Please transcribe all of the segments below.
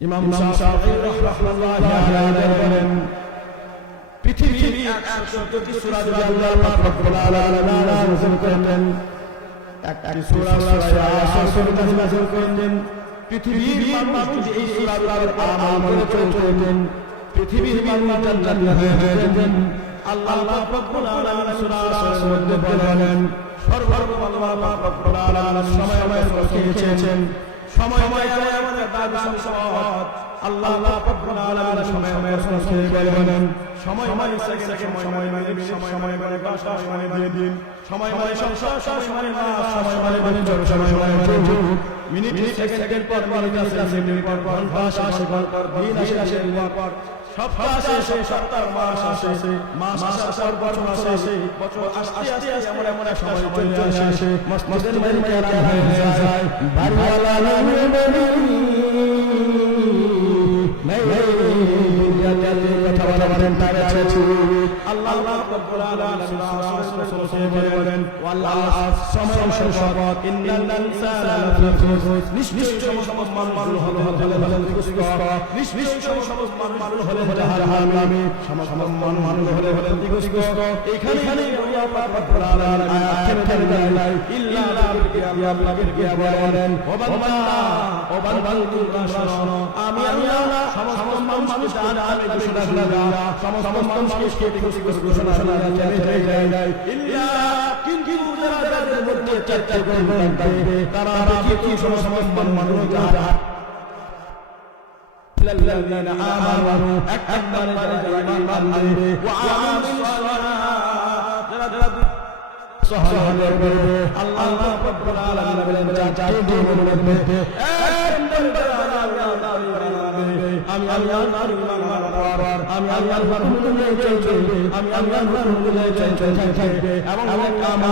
ইমাম শাফিঈ রাহমাতুল্লাহি আলাইহি বলেন পৃথিবীর 114টি সূরা যদি আল্লাহ পাক রব্বুল আলামিন নাযিল করতেন, একটি সূরা আসর নাযিল করতেন, পৃথিবীর মানুষ এই সূরার আমল করতেন, পৃথিবীর মানুষ জান্নাতি হয়ে যেতেন। আল্লাহ পাক রব্বুল আলামিন সূরা আসরের মধ্যে বলেন সর্বপ্রথম আল্লাহ পাক রব্বুল আলামিন সময় রেখেছেন, সময় আমাদের দাদা সম্পদ। আল্লাহ পাক রব্বুল আলামিন সময় বলেন সময় মানে ভাষা, সময় মানে দিন, সময় মানে সংসার, সময় মানে মাস, সময় মানে বছর, সময় মানে যুগ, মিনিট সেকেন্ড পর মিনিট আসে, সেকেন্ড পর ঘন্টা আসে, ঘন্টার দিন আসে, পর সপ্তাহ আসে, সপ্তাহ মাস আসে, মাস আসার পর মাস আসে, বছর আস্তে এমন এক সময় চলে আসে, মসজিদের মধ্যে আরাম হয়ে যায়, বাড়িওয়ালা আল্লাহ রাব্বুল আলামিন বলেন ওয়াল্লাহ সময় শপথ ইন্নাল ইনসানা লাফি খুসর, নিশ্চয়ই সমস্ত মানুষ হলো নিশ্চয়ই সমস্ত মানুষ হলো জাহান্নামী, সমস্ত মানুষ হলো ক্ষতিগ্রস্ত। এইখানে আল্লাহ পাক রব্বুল আলামিন আয়াতের বেলায় ইল্লা বিয়া বলেন ও বান্দা তোমরা শোনো, আমি আল্লাহ সমস্ত মানুষকে আমি ঘোষণা দিলাম, সমস্ত মানুষকে ঘোষণা দেই ইল্লা কিন্তু যাদের মধ্যে চারটি গুণ থাকবে তারা কি সমস্ত মানুষ যারা الذين آمنوا أكبر إيمان আনবে وعملوا الصالحات আল্লাহ রাব্বুল আলামিন বলেন চারটি গুণের মধ্যে এক নম্বর আমি আল্লাহর ইমান আনার, আমি আল্লাহর হুকুমে চলবে, আমি আল্লাহর হুকুমে চলবে এবং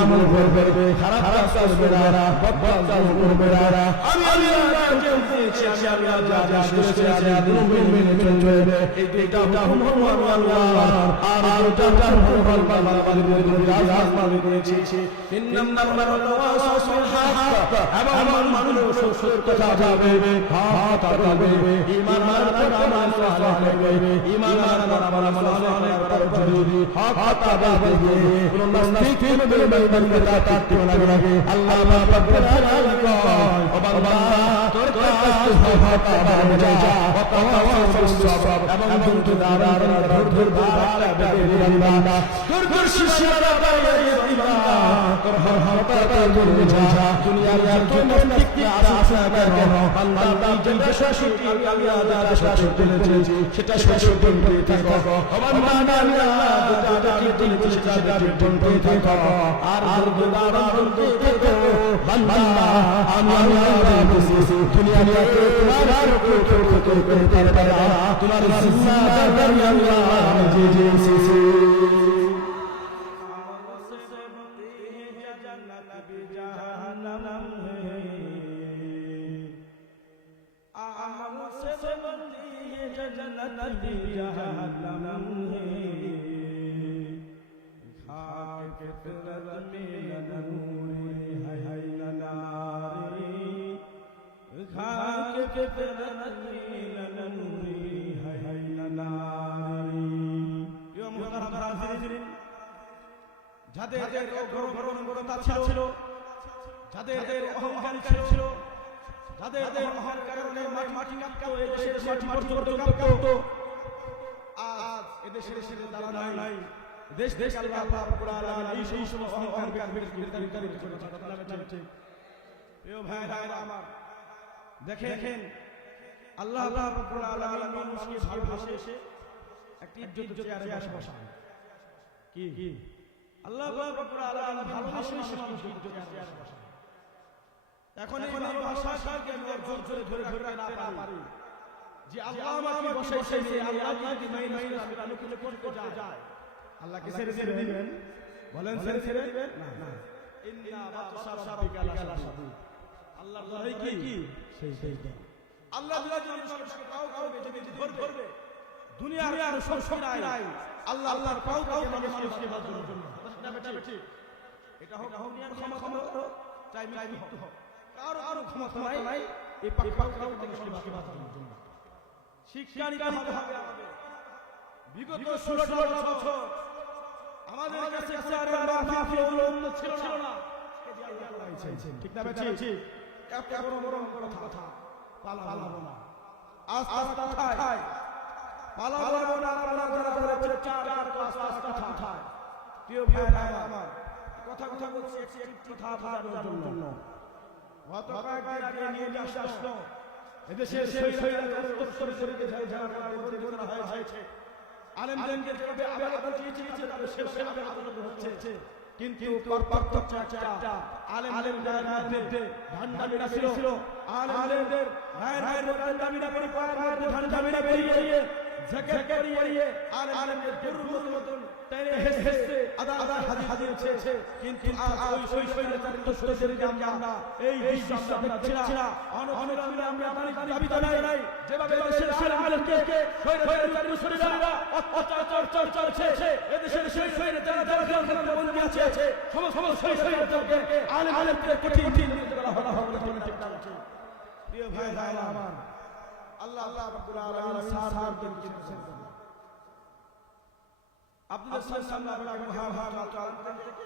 আমল করবে, খারাপ কাজ করবে না, বদ কাজ করবে না। আমি আল্লাহকে বলছি, আমি আল্লাহ যা আদেশ করেছি আদিন মেনে চলবে। এটা হুকুম আল্লাহর, আর এটা ফল মানব করেছি। তিন নম্বর হলো ওয়াসফুল হক, এবং মানুষ সত্য কথা বলবে, হক কথা বলবে, ঈমান আমল সালেহ করবে, ঈমান আমল সালেহ করার জরুরি, হক কথা বলবে, কোন নাস্তিক বলবে কথা কাটতে লাগে। আল্লাহ পাক রব্বুল আলামিন কয় ও বান্দা তোর কাজ হক কথা বলবে, ওয়াতাওয়াসাল বিসবর, এবং বন্ধু দাঁড়ার ধৈর্য ধারা বেদে বান্দা তোর শিশিরা বাইরে দিবা, তোর হক কথা বলবে যা দুনিয়ার যত নাস্তিক আশা করে বান্দা যেটা সত্যি আল্লাহ যা সত্যি বলেছে সেটা সত্যি বলতে থাকো। বান্দা আল্লাহ যেটা কি বলেছে সেটা বলতে থাকো, আর দুনিয়ার বলতে থাকো বান্দা আমি আল্লাহ বলেছি দুনিয়ার তোমার করতে পারে তোমার জিম্মাদারি আল্লাহ জি যাদের গর্বতা ছিল, যাদের অহংকার ছিল, যাদের অহংকার কারণে মাটি কাঁপতো, এদেশের মাটি পর্যন্ত কাঁপতো, আজ এদেশের দাঁড়া নাই। দেশ আল্লাহ রাব্বুল আলামিন সেই সমস্ত অহংকার বিতাড়িত করেছে। প্রিয় ভাইরা আমার, দেখেন আল্লাহ রাব্বুল আলামিন মানুষকে ভালোবেসে একটি ইজ্জত চেয়ারে বসায়। কি আল্লাহ রাব্বুল আলামিন ভালোবেসে মানুষকে ইজ্জত চেয়ারে বসায়। এখন এই ভালোবাসাকে আমি জোরে ধরে না পারি যে আল্লাহ আমাকে বসাইছে, আল্লাহ যদি আমি কিছু করতে যাই আল্লাহকে ছেড়ে দিবেন? বলেন ছেড়ে দিবেন না। ইন্না বাতশা রাব্বিকা লাশাদীদ, আল্লাহর লড়াই কি সেইটা। আল্লাহ যদি মানুষকে পাও যদি ধরবে, দুনিয়ার আর শক্তি নাই, আল্লাহর পাও মানুষকে বাঁচানোর জন্য। ঠিক এটা হোক দুনিয়ার ক্ষমতা, চাই মৃত্যু হোক, কারো ক্ষমতা নাই এই পাক মানুষকে বাঁচানোর জন্য। শিক্ষা নিতে হবে আমাদের। বিগত 16টা বছর আমাদের কাছে কোরআনের মাহফিল গুলো ছিল না, ঠিক না বেটা? ঠিক। এত বড় কথা পালাবো না, আজ কোথায় পালাবো না, পালাবো চার কথা। প্রিয় ভাই আমার, কথা বলছি একটু কথা বোঝার জন্য। গত কয়েকদিন আগে নিয়ে আসলো এদেশের শরীরে হয়েছে আলেমদেরকে যেভাবে আদালত হচ্ছে, কিন্তু পার্থক্য একটা, আলেমদের মধ্যে ভান্ডামিরা ছিল, আলেমদের ভান্ডামিরা ভান্ডামিরা বেরিয়ে ঝেঁকে বেরিয়ে আলেমদের গরুর মতন টেনে হেসে আদা হাজির হয়েছে। কিন্তু আজ ওই শরীরে আমরা এই বিশ্বাস দেখছি না, অনুরোধে আমরা দাবি জানাই যেভাবে দেশের আলেমকে শরীরা অত্যাচার চলছে, এদেশের শরীরে যারা বন্দী আছে সমস্ত শরীরকে আলেমকে কঠিন করা হবে। প্রিয় ভাই আমার, আল্লাহ রাব্বুল আলামিন সারকে দিয়েছেন। আপনাদের সামনে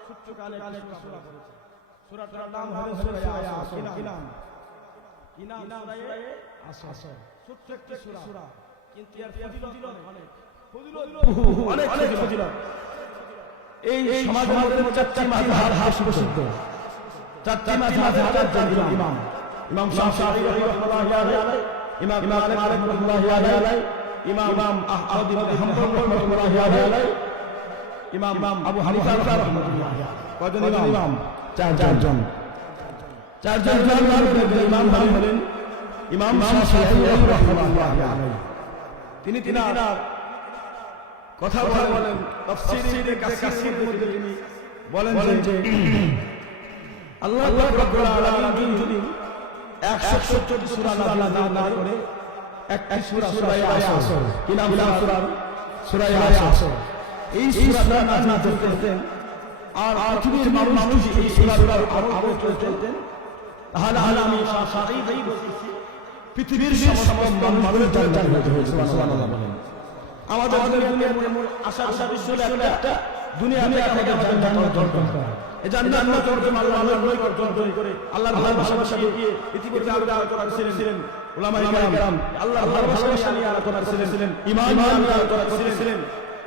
ছোট্টকালে একটা সূরা পড়েছে। সূরাটার নাম হলো সূরা ইয়াসিন। কি নাম? সূরা ইয়াসিন। ছোট্ট একটা সূরা, কিন্তু এর ফজিলত অনেক ফজিলত। এই সমাজের মধ্যে চারটি মাযহাব প্রসিদ্ধ। চারটি মাযহাবের ইমাম শাফিঈ রাহিমাহুল্লাহ আলাইহি, ইমাম মালিক রাহিমাহুল্লাহ আলাইহি, ইমাম আহমদ ইবনে হাম্বল রাহিমাহুল্লাহ আলাইহি, ইমাম আবু হানিফা রাহিমাহুল্লাহ আলাইহি। কয়জন ইমাম? চারজন ইমাম হলেন ইমাম শাফিঈ রাহিমাহুল্লাহ আলাইহি। তিনি কথা বলেন তাফসীরে কাসির মধ্যে তিনি বলেন যে আল্লাহ রাব্বুল আলামিন যদি 170 সূরা নাযিল না করে একটা সূরা ইয়াসিন, কি নাম সূরা ইয়াসিন, এই সূরাটা নাযিল করতেন আর পৃথিবীর মানুষ এই সূরার আরো চলতেন, তাহলে আমি শাফিঈ বলতেছি পৃথিবীর সমস্ত মানুষ জান্নাত হয়েছে। সুবহানাল্লাহ বলেন। আমাদের দুনিয়ার আশা বিষয় একটা দুনিয়াতে আমাদের জান্নাত অর্জন করা, এই জান্নাত অর্জন আল্লাহর নৈকট্য অর্জন করে আল্লাহর ভালোবাসা দিয়ে ইতিপূর্বে আলোচনা করেছিলেন উলামায়ে কেরাম, আল্লাহর ভালোবাসা নিয়ে আলোচনা করেছিলেন, ঈমান নিয়ে আলোচনা করেছিলেন।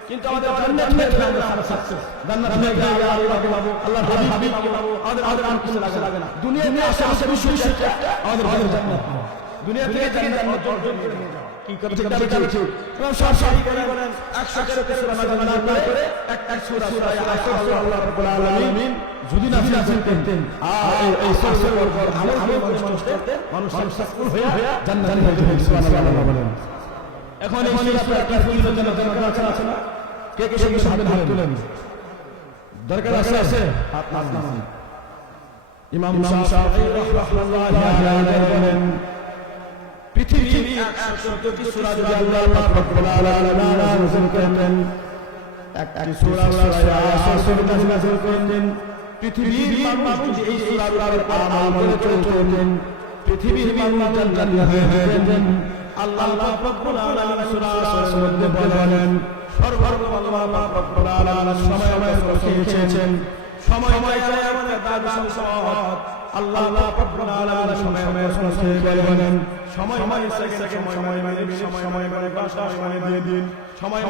কিন্তু আমাদের জান্নাত আমরা সাকসেস, জান্নাত হয়ে গেলে আল্লাহকে পাবো, আল্লাহর হাবিবকে পাবো, আমাদের আর কিছু লাগে না। দুনিয়াতে আশা বিষয় আমাদের জান্নাত, দুনিয়া থেকে জান্নাত অর্জন করে নিয়ে যাওয়া। কি করতে ঠিক এবং সব বলেন 100 সূরা নাযিল না করে একটা সূরা আল্লাহ রাব্বুল আলামিন যদি নাযিল করতেন আর এই সূরার উপর আমল করতেন, মানুষ সাকসেসফুল হয়ে জান্নাতে যেতে। সুবহানাল্লাহ বলেন। এখন এই সূরাটা কি ফজিলত আছে না? কে সঙ্গে হাত তুলেন, দরকার আছে হাত নামান। ইমাম শাফিঈ রাহিমাহুল্লাহ আলাইহি বলেন পৃথিবীর 170 সূরা যদি আল্লাহ রাব্বুল আলামিন নাযিল করতেন, একটি সূরা ইয়াসিন নাযিল করতেন, পৃথিবীর মানুষ এই সূরার উপর আমল করে চলতেন, পৃথিবীর মানুষ জান্নাত হয়ে যেতেন। আল্লাহ রাব্বুল আলামিন সূরা ইয়াসিনের মধ্যে বলেন সর্বপ্রথম আল্লাহ রাব্বুল আলামিন সময় রেখেছেন, সময় আমাদের দান সম্পদ। আল্লাহ রাব্বুল আলামিন সময় বলেন সময় মিনিট, সময় ঘন্টা, সময় দিন, সময় সময়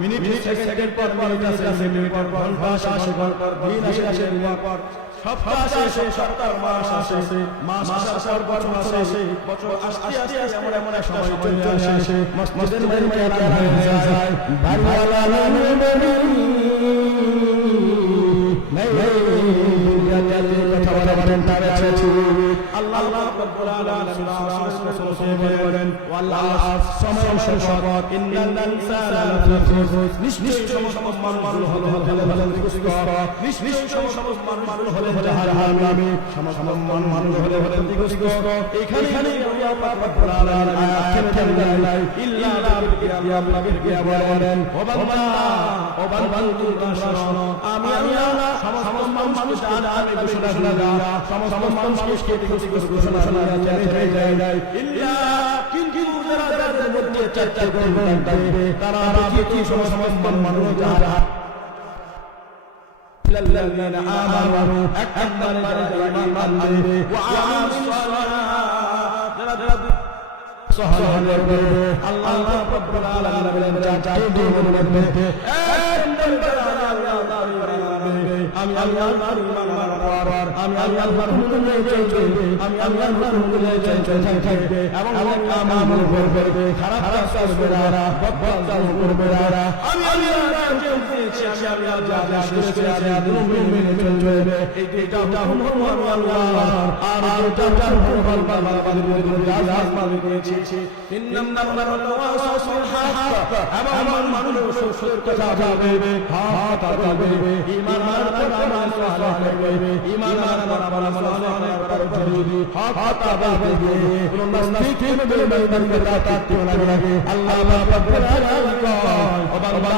মিনিট সেকেন্ড পর মিনিট আছে, মিনিট পর ঘন্টা আসে, ঘন্টার পর দিন আসে, দিনের পর সপ্তাহ আসে, সপ্তাহ মাস আসে, মাস আসার পর মাস আসে, বছর আস্তে আস্তে এমন এক সময় চলে আসে মসজিদের মধ্যে আরাম হয়ে যায়। বাড়িওয়ালা কথা বলেন তার আছে আল্লাহ রাব্বুল আলামিন বলেন ওয়াল্লাহ সময় সম্পদ ইন্নাল ইনসানা লাফি খুসর, নিশ্চয়ই সমস্ত মানুষ হলো নিশ্চয়ই সমস্ত মানুষ হলো জাহান্নামী, সমস্ত মানুষ হলো ক্ষতিগ্রস্ত। এখানে আল্লাহ রাব্বুল আলামিন আয়াত থেকে ইল্লা রাব্বিকে বলেন ও বান্দা তোমরা শোনো, আমি আল্লাহ সমস্ত মানুষ জাহান্নামে ঘোষণা দিলাম, সমস্ত মানুষকে ঘোষণা হয়ে যায় ইল্লা কিন্তু যাদের মধ্যে চারটি গুণ থাকবে তারা কি সমস্ত মানুষ যারা الذين آمنوا أكمل الإيمان وعملوا الصالحات আল্লাহ রাব্বুল আলামিন চারটি গুণের মধ্যে এক নম্বর আমি আল্লাহর ঈমান আনার আমি আল্লাহর হুকুমে চলবে আমি আল্লাহর হুকুমে চলবে এবং আমল করবে খারাপ কাজ করবে না বদ কাজ করবে না আমি আল্লাহর চলতেছি আমি আল্লাহর আদেশ করেছি আমি মুমিন চলবে এইটা হলো আল্লাহ আর এটা হলো আল্লাহ মালিক করেছি তিন নম্বর হলো ওয়াসাসুল হক এবং মানুষ সত্য কথা বলবে হক কথা বলবে ঈমান আনার সালাহ বলবে ঈমান আনার সালাহ যদি হক কথা বলবে কোন নাস্তিক বলবে কথা তাতে লাগে আল্লাহ রাব্বুল আলামিন কয় ও বান্দা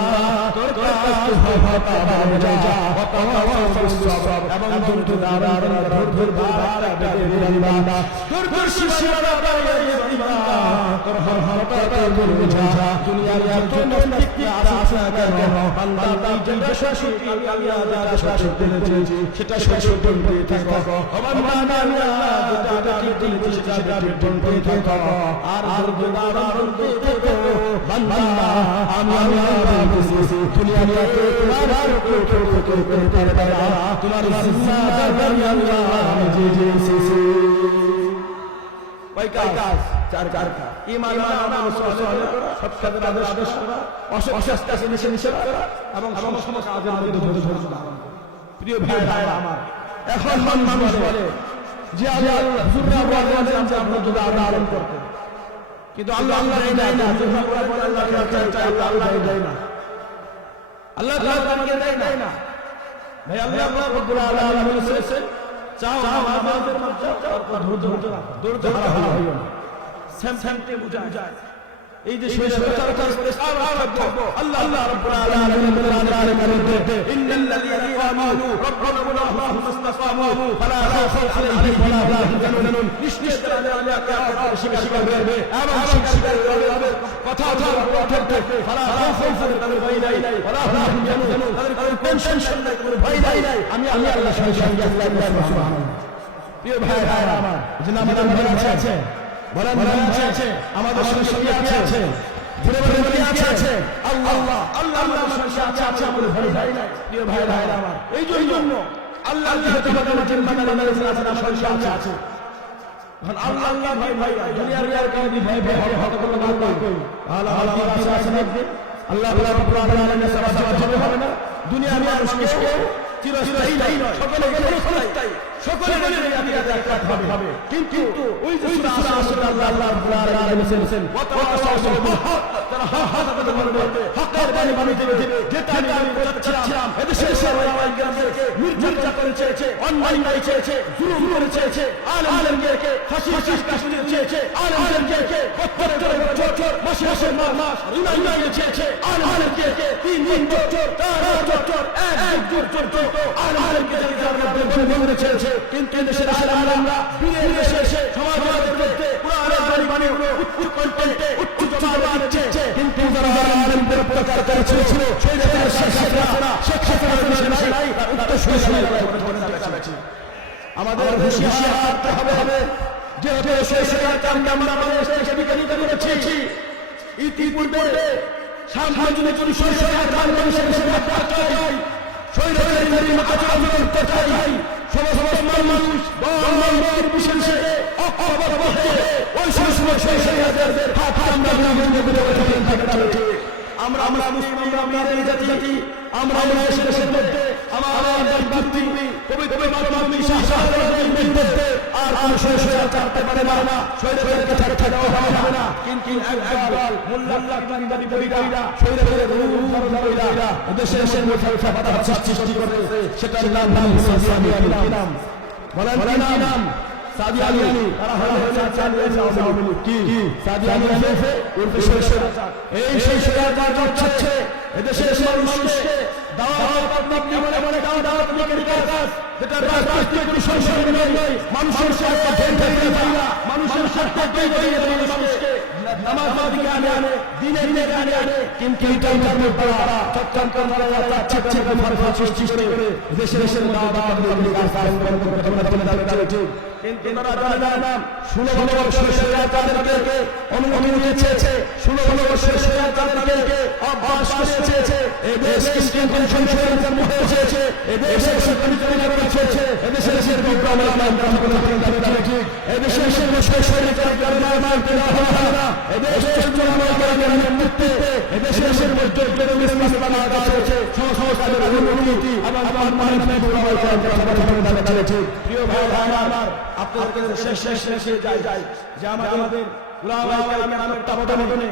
তোর কাজ হক কথা বলে যা ওয়াসাসুল সব এবং তুমি দাঁড়ার ধর বান্দা তোর শিশিরা বাড়িয়ে দিবা তোর হরকত বলবে যা দুনিয়ার যত নাস্তিক আছে কেন বান্দা যেটা সঠিক আমি আল্লাহ সঠিক বলেছি সেটা সঠিক বলতে থাকো বান্দা আমি আল্লাহ যেটা ঠিক বলেছি সেটা ঠিক বলতে থাকো আর যেটা বলতে থাকো বান্দা আমি আল্লাহ বলেছি দুনিয়ার যত তোমার করতে পারা তোমার জিম্মাদার আমি আল্লাহ জি ওই কাজ চার কাজ ঈমান আনা সৎ কাজের আদেশ করা অসৎ কাজের নিষেধ করা এবং সমস্ত কাজের মধ্যে ধৈর্য ধারণ করা প্রিয় ভাই আমার এখন মানুষ বলে যে আল্লাহ হুজুররা বলেন যে আমরা যদি আদান করতে কিন্তু আল্লাহ দেয় না হুজুররা বলে আল্লাহ চাই আল্লাহ দেয় না আল্লাহ তাআলা দেয় না ভাই আল্লাহ রাব্বুল আলামিন বলেছেন চাও আমাদের মধ্যে ধৈর্য হারা হইও না সেমতে বুঝায় এই যে শৈশবতার কাজ করে আল্লাহ রাব্বুল আলামিন বলেন ইন্নাল্লাযীনা আমানু রাব্বুনা আল্লাহু মুস্তাকামু ফালা খাউফুন আলাইহিম ওয়া লা হুম ইয়াহজানুন নিশ্চয় আল্লাহকে আল্লাহ স্বীকার করবে এবং স্বীকার করবে কথা বলতে ফালা খাউফুন তাদের ভয় নাই ওয়া লা হুম ইয়াহজানুন তাদের কোনো টেনশন নাই কোনো ভয় নাই আমি আল্লাহর সঙ্গে আল্লাহ সুবহানাল্লাহ প্রিয় ভাই আমার যে আমাদের মনে আছে বলেন আছে আমাদের সঙ্গে আছে জুড়ে আছে আল্লাহ আমাদের সঙ্গে আছে আমাদের ভয় নাই প্রিয় ভাই আমার এই জন্য আল্লাহ যেহেতু আমাদের জিম্মাদারি আছে আমাদের সঙ্গে আছে এখন আল্লাহ ভাই দুনিয়ার কাছে ভয় হক না কই আল্লাহ আছে না আল্লাহ রাব্বুল আলামিনের সাথে হবে না দুনিয়ার মানুষকে চিরস্থায়ী নয় সকলে আমি আযাব হবে কিন্তু ওই যে সূরা আসর আল্লাহ রাব্বুল আলামিন বলেছেন ওয়াতাওয়াসাউ বিল হক তারা হক কথা বলবে হকের বাণী দিবে যেটা আমি করছিলাম এদেশের সবাই গ্রামকে নির্যাতন করেছে অন্যায় করেছে জুলুম করেছে আলেমদেরকে ফাঁসি কাস্তে দিয়েছে আলেমদেরকে 72 বছর মাসে মাস রিমান্ডে দিয়েছে আলেমদেরকে 3 বছর 4 বছর 1 বছর আলেমকে জামিনে করেছে কিন্তু দেশের আলেমরা ফিরে এসে সমাজের মধ্যে কোরআনের বাণীগুলো উচ্চ কণ্ঠে উচ্চ জবাবে দিচ্ছে কিন্তু যারা আলেমদের প্রচার করেছিল সেই দেশের শেখ হাসিনা নাই উত্তর শুনে আমাদের হুঁশিয়ার থাকতে হবে যেহেতু শেখ আমরা বাংলাদেশ থেকে বিজ্ঞানী করেছি ইতিপূর্বে সামনে যদি সরকার বাংলাদেশের চাই শৈলের আচরণ করতে চাই সমস্ত মানুষ দল বিশেষে ওই সময় শৈলের হাত আমরা মুসলিমরা মেরে জাতি আমরা দেশের মধ্যে আমাদের ব্যক্তি পবিত্র মাতৃভূমি শাসনের মধ্যে আর শৈলের চাপতে পারে না শৈলেরকে ছাড়তে দেওয়া হবে না কিন্তু একদল মোল্লা কিংবাদী পরিবারীরা শৈলের দেশের মধ্যে ফাঁদা সৃষ্টি করতেছে সেটার নাম হলো সাদি আলী নাম বলেন কি নাম সাদি আলী তারা হলো আওয়ামী লীগ কি সাদিয়ানি এসে উল্টে স্বৈরাচার এই সেই স্বৈরাচার হচ্ছে এদেশের মানুষকে দাওয়াত মনে দাওয়াত কাজ যেটা রাজনৈতিক সংসদ নয় মানুষের স্বার্থে ঢেকে না মানুষের স্বার্থে ঢেকে মানুষকে নামাজ দিকে আনে দিনের দিকে আনে কিন্তু এটাই ধর্মের পাড়া চট্টগ্রাম কর্মরা চাচ্ছে ফারফা সৃষ্টি করে দেশের দাওয়াত কাজ করতে ঠিক কিন্তু তারা জানে না 16 বছরের স্বৈরাচারকে অনুমতি দিয়েছে 16 বছরের স্বৈরাচারকে অভ্যাস করেছে এই দেশ কিন্তু সংশোধনের মুখে এসেছে এই দেশের পরিচালনা করেছে এই দেশের বিপ্লব ঠিক এই দেশের স্বৈরাচার মানতে হবে না এই দেশের জনগণের নেতৃত্বে এই দেশের পর্যটন ইসলাম আছে সংস্কারের অনুমতি আমার মনে ঠিক প্রিয় ভাই আমার আপনাদের শেষে যাই যে আমাদের উলামায়ে তত্ত্বাবধানে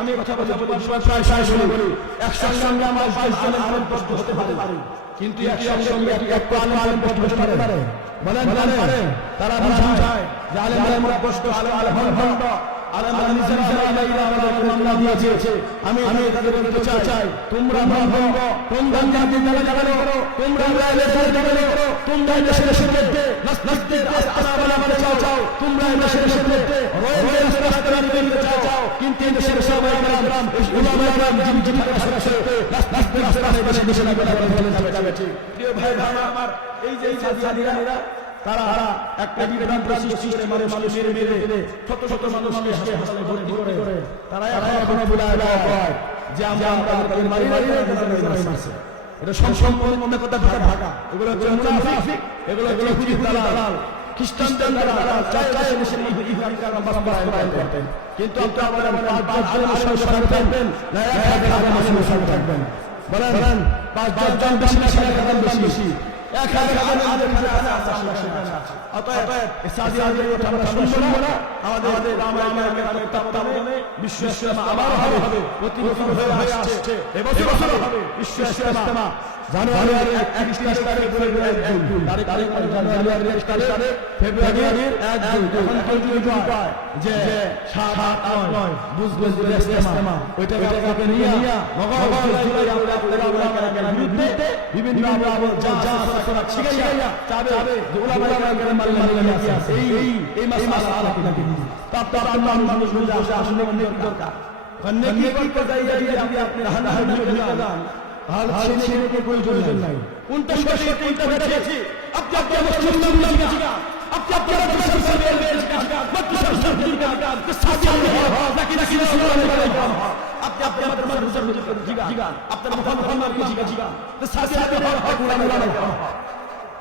আমি কথা প্রায় শুনে বলি একসঙ্গে আমার 22 জনের আলেম প্রশ্ন হতে পারে কিন্তু একসঙ্গে এক আলেম প্রশ্ন হতে পারে বলেন তারা বুঝায় যে আলেমরা প্রশ্ন আলেম ভণ্ড আলেমরা নিজেরা আমাদের মামলা দিয়েছে আমি তাদের বলতে চাই তোমরা ভণ্ড তোমরা জাতি জাগানো করো তোমরা দেশের জাগানো করো তোমরা দেশের মধ্যে নাস্তিক আস্তানা বানাতে চাও তোমরা দেশের মধ্যে রোহিঙ্গা আস্তানা নিতে চাও কিন্তু দেশের সবাই গ্রাম উলামায়ে গ্রাম জিম আসছে নাস্তিক আস্তানা দেশে বানাতে যাবে ঠিক প্রিয় ভাই আমার এই যে সাদিয়ানিরা তারা একটা বিভ্রান্ত সৃষ্টি করে মানুষ মেরে শত শত মানুষকে হাসপাতালে ভর্তি করে তারা এখনো বলে যে আমরা তাদের মারি মারছে এটা সম্পূর্ণ কথা ঢাকা এগুলো হচ্ছে মুনাফিক এগুলো হচ্ছে দালাল খ্রিস্টানদের দালাল চায় দেশের ইহুদিরা বাস্তবায়ন করতেন কিন্তু আপনারা পাঁচ জন সরকার থাকবেন না এক হাজার মানুষ সরকার থাকবেন বলেন পাঁচ জন বেশি এক হাজার অতএব সাদিয়ানিদের কথা আমরা শুনবো না আমাদের রামায়ণের তত্ত্বাবধানে বিশ্ব ইজতেমা আবার হবে প্রতি বছর হয়ে আসছে এবছর হবে বিশ্ব ইজতেমা জানুয়ারির 31 তারিখ জানুয়ারির 31 তারিখ ফেব্রুয়ারির 1-2 এখন কেউ পায় যে 7-8-9 বুঝবেন যে ইজতেমা ওইটাকে আপনাকে নিয়ে জুলাই আপনারা বিরুদ্ধে বিভিন্ন যা শিখাইয়া চাবে উলামায়ে কেরামের আছে এই মাসআলা কি তার মানুষ বুঝে আসলে অনেক দরকার নেকি করতে যাই যদি আপনি হান্নাহান্নি করে যান তাহলে সেদিকে কোনো প্রয়োজন নাই কোনটা সঠিক কোনটা বেশি আপনি আমার সুন্নাহ জিগা আপনি আপনারা দেশের সামনে জিগা মাদ্রাসার সামনে জিগা সাদিয়ানি নাকি রাসূলুল্লাহ আপনি আমাদের মাদ্রাসার জিগা আপনার মুহাম্মদ জিগা সাদিয়ানি উলামায়ে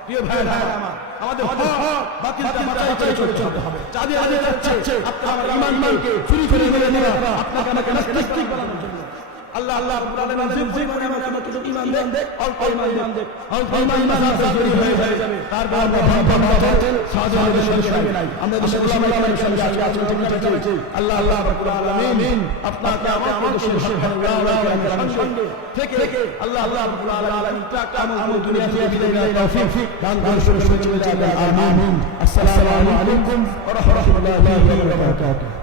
প্রিয় ভাই আমার আমাদের হক বাতিলটা বাঁচাই চলতে হবে যাদের চাচ্ছে আপনার ঈমানকে চুরি করে নেওয়া আপনাকে আমাকে নাস্তিক বানানোর জন্য আল্লাহ রাব্বুল আলামিন যে পরিমাণে আমাকে ঈমান দেন অল্প ঈমান দেন অল্প ঈমান আজাদি হয়ে যাবে তার বাতিল সাজাদের সঙ্গে নাই আমরা দেশের উলামায়ে সঙ্গে আছি ঠিক আল্লাহ রাব্বুল আলামিন আপনাকে আমাকে দেশের সঙ্গে থেকে আল্লাহ রাব্বুল আলামিন তাকে আমল দুনিয়া থেকে বিদায় তৌফিক দান করুন শুরু চলে আমিন আসসালামু আলাইকুম ওয়া রাহমাতুল্লাহি ওয়া বারাকাতুহু